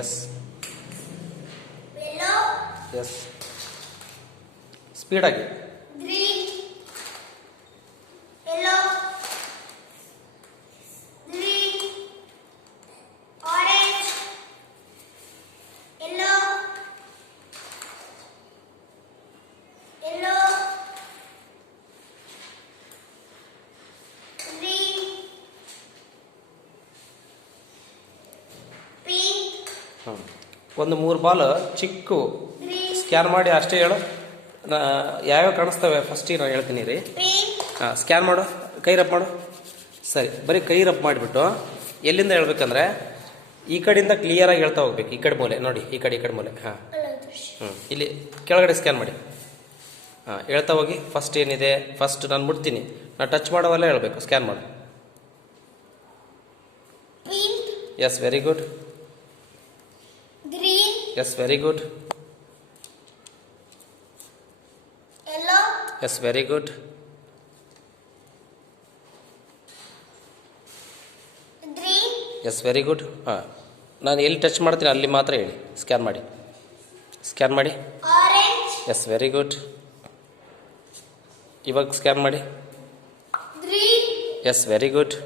S yellow, S ಸ್ಪೀಡಾಗಿ. green, yellow, green, orange, yellow, yellow, green, pink, ಒಂದು 3 ball ಚಿಕ್ಕು green, scan ಮಾಡಿ ಅಷ್ಟೇ ಹೇಳು. ಯಾವ್ಯಾವ ಕಾಣಿಸ್ತವೆ ಫಸ್ಟಿಗೆ ನಾನು ಹೇಳ್ತೀನಿ ರೀ. pink, ಹಾಂ, ಸ್ಕ್ಯಾನ್ ಮಾಡು, ಕೈ ರಬ್ ಮಾಡು. ಸರಿ, ಬರೀ ಕೈ ರಬ್ ಮಾಡಿಬಿಟ್ಟು ಎಲ್ಲಿಂದ ಹೇಳ್ಬೇಕಂದ್ರೆ ಈ ಕಡೆಯಿಂದ ಕ್ಲಿಯರಾಗಿ ಹೇಳ್ತಾ ಹೋಗ್ಬೇಕು. ಈ ಕಡೆ ಮೂಲೆ ನೋಡಿ, ಈ ಕಡೆ ಮೂಲೆ. ಹಾಂ, ಇಲ್ಲಿ ಕೆಳಗಡೆ ಸ್ಕ್ಯಾನ್ ಮಾಡಿ. ಹಾಂ, ಹೇಳ್ತಾ ಹೋಗಿ. ಫಸ್ಟ್ ಏನಿದೆ, ಫಸ್ಟ್ ನಾನು ಮುಟ್ತೀನಿ, ನಾನು ಟಚ್ ಮಾಡೋವೆಲ್ಲ ಹೇಳ್ಬೇಕು. ಸ್ಕ್ಯಾನ್ ಮಾಡು. pink, yes, very good. green, yes, very good. yellow, yes, very good. green, yes, very good. ಹಾಂ, ನಾನು ಎಲ್ಲಿ ಟಚ್ ಮಾಡ್ತೀನಿ ಅಲ್ಲಿ ಮಾತ್ರ ಹೇಳಿ. ಸ್ಕ್ಯಾನ್ ಮಾಡಿ, ಸ್ಕ್ಯಾನ್ ಮಾಡಿ. orange, yes, very good. ಇವಾಗ ಸ್ಕ್ಯಾನ್ ಮಾಡಿ. green, yes, very good.